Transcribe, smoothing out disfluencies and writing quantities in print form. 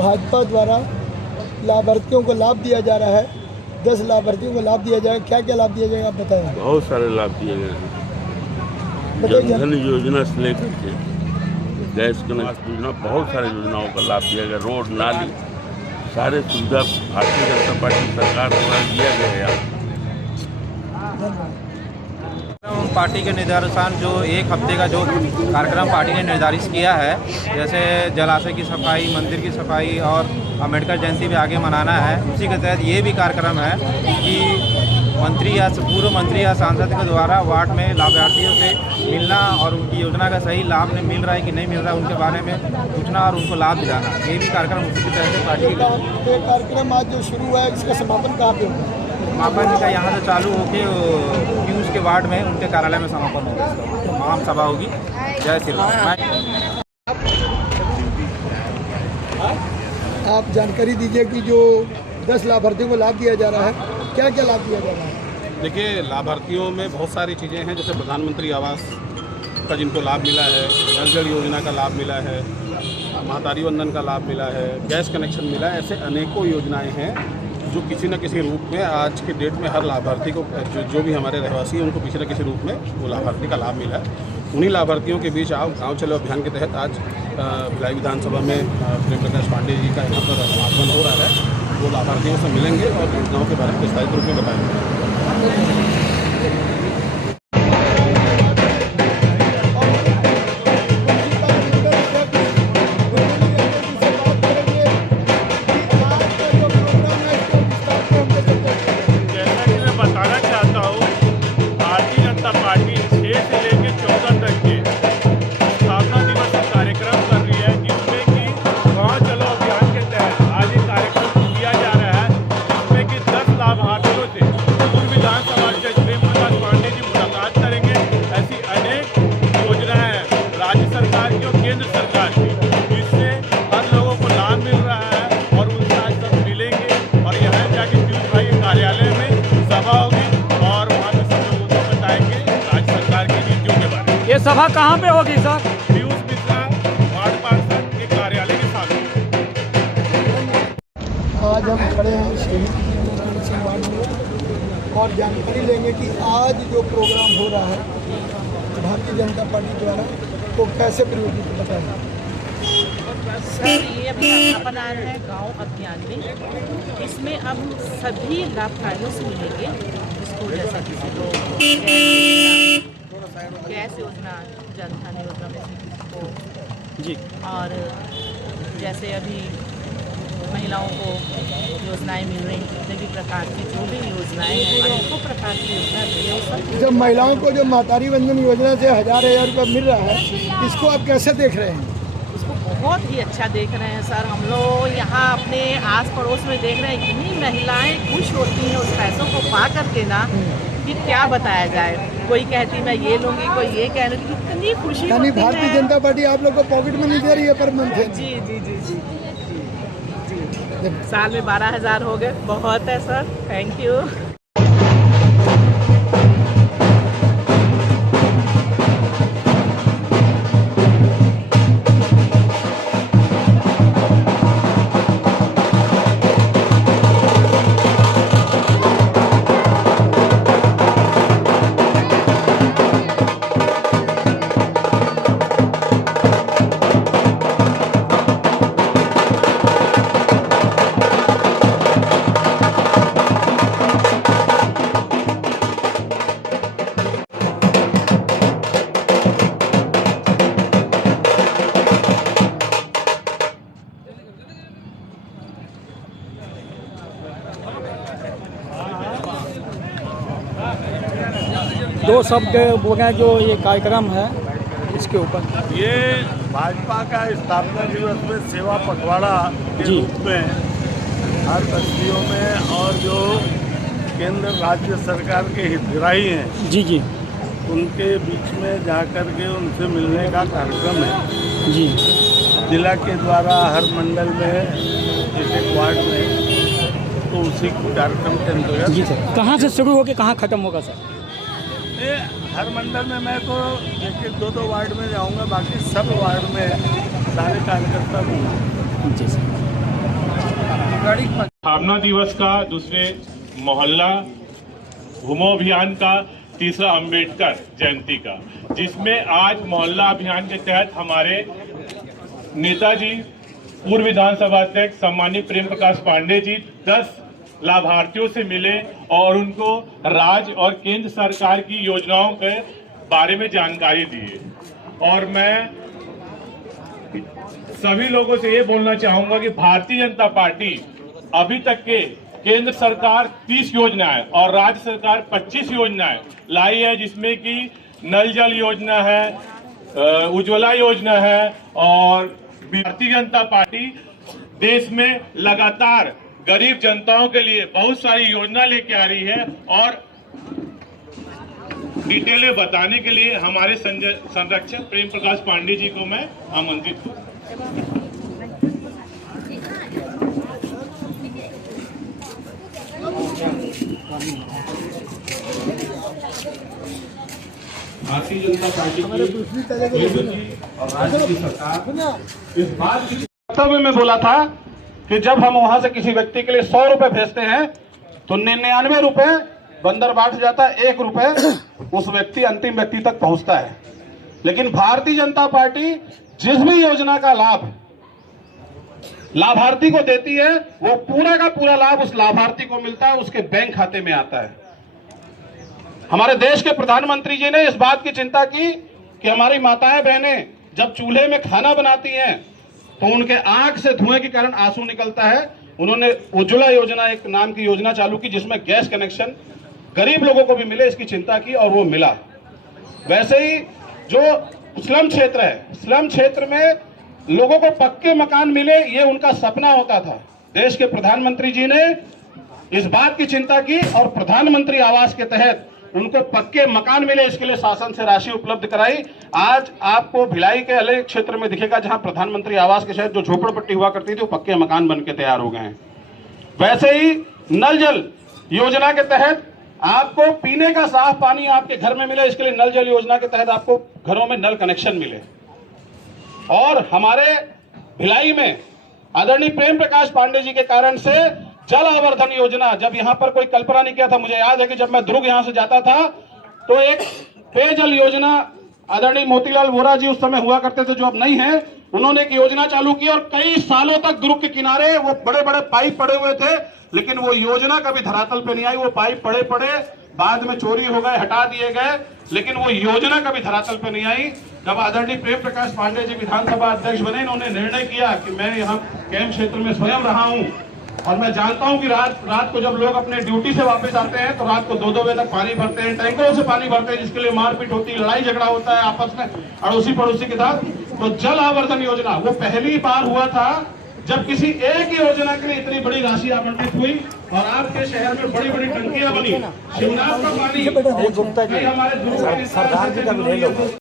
भाजपा द्वारा लाभार्थियों को लाभ दिया जा रहा है, 10 लाभार्थियों को लाभ दिया जाएगा। क्या क्या लाभ दिया जाएगा आप बताएं। बहुत सारे लाभ दिए गए हैं, जनधन योजना से लेकर के गैस कनेक्शन योजना, बहुत सारी योजनाओं का लाभ दिया गया। रोड नाली सारे सुविधा भारतीय जनता पार्टी सरकार द्वारा दिया गया है। पार्टी के निर्देशानुसार जो एक हफ्ते का जो कार्यक्रम पार्टी ने निर्धारित किया है, जैसे जलाशय की सफाई, मंदिर की सफाई और अम्बेडकर जयंती भी आगे मनाना है, उसी के तहत ये भी कार्यक्रम है कि मंत्री या पूर्व मंत्री या सांसद के द्वारा वार्ड में लाभार्थियों से मिलना और उनकी योजना का सही लाभ मिल रहा है कि नहीं मिल रहा है उनके बारे में पूछना और उनको लाभ दिलाना, ये भी कार्यक्रम उसी के तहत पार्टी का कार्यक्रम आज जो शुरू हुआ है, इसका समापन कहाँ पे होगा? समापन का यहाँ से चालू होके पीयूष के वार्ड में उनके कार्यालय में समापन होगा। आम सभा होगी। जय श्री राम। आप जानकारी दीजिए कि जो 10 लाभार्थियों को लाभ दिया जा रहा है, क्या क्या लाभ दिया जा रहा है? देखिए, लाभार्थियों में बहुत सारी चीज़ें हैं, जैसे प्रधानमंत्री आवास का जिनको लाभ मिला है, जल जल योजना का लाभ मिला है, महातारी वंदन का लाभ मिला है, गैस कनेक्शन मिला है। ऐसे अनेकों योजनाएं हैं जो किसी न किसी रूप में आज के डेट में हर लाभार्थी को जो भी हमारे रहवासी हैं उनको किसी न किसी रूप में वो लाभार्थी का लाभ मिला है। उन्हीं लाभार्थियों के बीच आओ गाँव चलो अभियान के तहत आज भिलाई विधानसभा में प्रेम प्रकाश पांडे जी का यहाँ पर आगमन हो रहा है। वो लाभार्थियों से मिलेंगे और योजनाओं के बारे में विस्तारित रूप में बताएंगे। ये सभा कहाँ पे होगी सर? पीयूष मिश्रा वार्ड पार्षद के कार्यालय के सामने। आज हम खड़े हैं शहीद सिंह वार्ड में और जानकारी लेंगे कि आज जो प्रोग्राम हो रहा है भारतीय जनता पार्टी द्वारा, तो कैसे प्रयोजित बताएंगे। सर, ये अभियान बना रहे हैं गांव अभियान में। इसमें अब सभी लाभकारियों से मिलेंगे, जिसको जैसा किसी को गैस योजना, जनधन योजना में किसी को जी, और जैसे अभी महिलाओं को योजनाएं मिल रही, जितने भी प्रकार की जो भी योजनाएं हैं, अनेकों प्रकार की योजना। जब महिलाओं को जो महातारी वंदन योजना से 1000 रुपये मिल रहा है, इसको आप कैसे देख रहे हैं? बहुत ही अच्छा देख रहे हैं सर। हम लोग यहाँ अपने आस पड़ोस में देख रहे हैं, इतनी महिलाएं खुश होती हैं उस पैसों को पा करके ना कि क्या बताया जाए। कोई कहती मैं ये लूँगी, कोई ये कह रही, कितनी खुशी होती है। भारतीय जनता पार्टी आप लोग को पॉकेट में नहीं दे रही है पर मंथ? जी जी जी जी जी, साल में 12,000 हो गए, बहुत है सर। Thank you. दो शब्द बोलें जो ये कार्यक्रम है इसके ऊपर। ये भाजपा का स्थापना दिवस में सेवा पखवाड़ा के रूप में हर बस्तियों में और जो केंद्र राज्य सरकार के हितग्राही हैं जी जी उनके बीच में जा कर के उनसे मिलने का कार्यक्रम है जी। जिला के द्वारा हर मंडल में एक वार्ड में, तो उसी कार्यक्रम के अंतर्गत जी सर। कहाँ से शुरू होकर कहाँ खत्म होगा सर? हर मंडल में मैं तो एक 2-2 वार्ड में जाऊंगा, बाकी सब वार्ड में सारे कार्यकर्ता भी। जी सर। स्थापना दिवस का, दूसरे मोहल्ला घूमो अभियान का, तीसरा अंबेडकर जयंती का, जिसमें आज मोहल्ला अभियान के तहत हमारे नेताजी पूर्व विधानसभा अध्यक्ष सम्मानित प्रेम प्रकाश पांडे जी 10 लाभार्थियों से मिले और उनको राज्य और केंद्र सरकार की योजनाओं के बारे में जानकारी दी। और मैं सभी लोगों से ये बोलना चाहूंगा कि भारतीय जनता पार्टी अभी तक के केंद्र सरकार 30 योजनाएं और राज्य सरकार 25 योजनाएं लाई है, जिसमें कि नल जल योजना है, उज्ज्वला योजना है। और भारतीय जनता पार्टी देश में लगातार गरीब जनताओं के लिए बहुत सारी योजना लेके आ रही है। और डिटेल में बताने के लिए हमारे संरक्षक प्रेम प्रकाश पांडे जी को मैं आमंत्रित हूँ। भारतीय जनता पार्टी की और राज्य की सरकार इस बात की वक्तव्य में बोला था कि जब हम वहां से किसी व्यक्ति के लिए 100 रुपए भेजते हैं तो 99 रुपए बंदर बांट जाता है, 1 रुपए उस व्यक्ति अंतिम व्यक्ति तक पहुंचता है। लेकिन भारतीय जनता पार्टी जिस भी योजना का लाभ लाभार्थी को देती है वो पूरा का पूरा लाभ उस लाभार्थी को मिलता है, उसके बैंक खाते में आता है। हमारे देश के प्रधानमंत्री जी ने इस बात की चिंता की कि हमारी माताएं बहनें जब चूल्हे में खाना बनाती हैं तो उनके आंख से धुएं के कारण आंसू निकलता है। उन्होंने उज्ज्वला योजना एक नाम की योजना चालू की जिसमें गैस कनेक्शन गरीब लोगों को भी मिले, इसकी चिंता की और वो मिला। वैसे ही जो स्लम क्षेत्र है, स्लम क्षेत्र में लोगों को पक्के मकान मिले, ये उनका सपना होता था। देश के प्रधानमंत्री जी ने इस बात की चिंता की और प्रधानमंत्री आवास के तहत उनको पक्के मकान मिले, इसके लिए शासन से राशि उपलब्ध कराई। आज आपको भिलाई के अलग क्षेत्र में दिखेगा जहां प्रधानमंत्री आवास के तहत जो झोपड़पट्टी हुआ करती थी वो पक्के मकान बनके तैयार हो गए हैं। वैसे ही नल जल योजना के तहत आपको पीने का साफ पानी आपके घर में मिले, इसके लिए नल जल योजना के तहत आपको घरों में नल कनेक्शन मिले। और हमारे भिलाई में आदरणीय प्रेम प्रकाश पांडे जी के कारण से जल आवर्धन योजना, जब यहाँ पर कोई कल्पना नहीं किया था। मुझे याद है कि जब मैं दुर्ग यहाँ से जाता था तो एक पेयजल योजना आदरणीय मोतीलाल वोरा जी उस समय हुआ करते थे जो अब नहीं है, उन्होंने एक योजना चालू की और कई सालों तक दुर्ग के किनारे वो बड़े बड़े पाइप पड़े हुए थे, लेकिन वो योजना कभी धरातल पे नहीं आई। वो पाइप पड़े पड़े बाद में चोरी हो गए, हटा दिए गए, लेकिन वो योजना कभी धरातल पे नहीं आई। जब आदरणीय प्रेम प्रकाश पांडे जी विधानसभा अध्यक्ष बने, इन्होंने निर्णय किया कि मैं यहाँ कैंप क्षेत्र में स्वयं रहा हूँ और मैं जानता हूं कि रात को जब लोग अपने ड्यूटी से वापस आते हैं तो रात को 2-2 बजे तक पानी भरते हैं, टैंकरों से पानी भरते हैं, जिसके लिए मारपीट होती है, लड़ाई झगड़ा होता है आपस में अड़ोसी पड़ोसी के साथ। तो जल आवर्धन योजना वो पहली बार हुआ था जब किसी एक योजना के लिए इतनी बड़ी राशि आवंटित हुई और आपके शहर में बड़ी बड़ी टंकियां बनी। शिवनाथ का पानी हमारे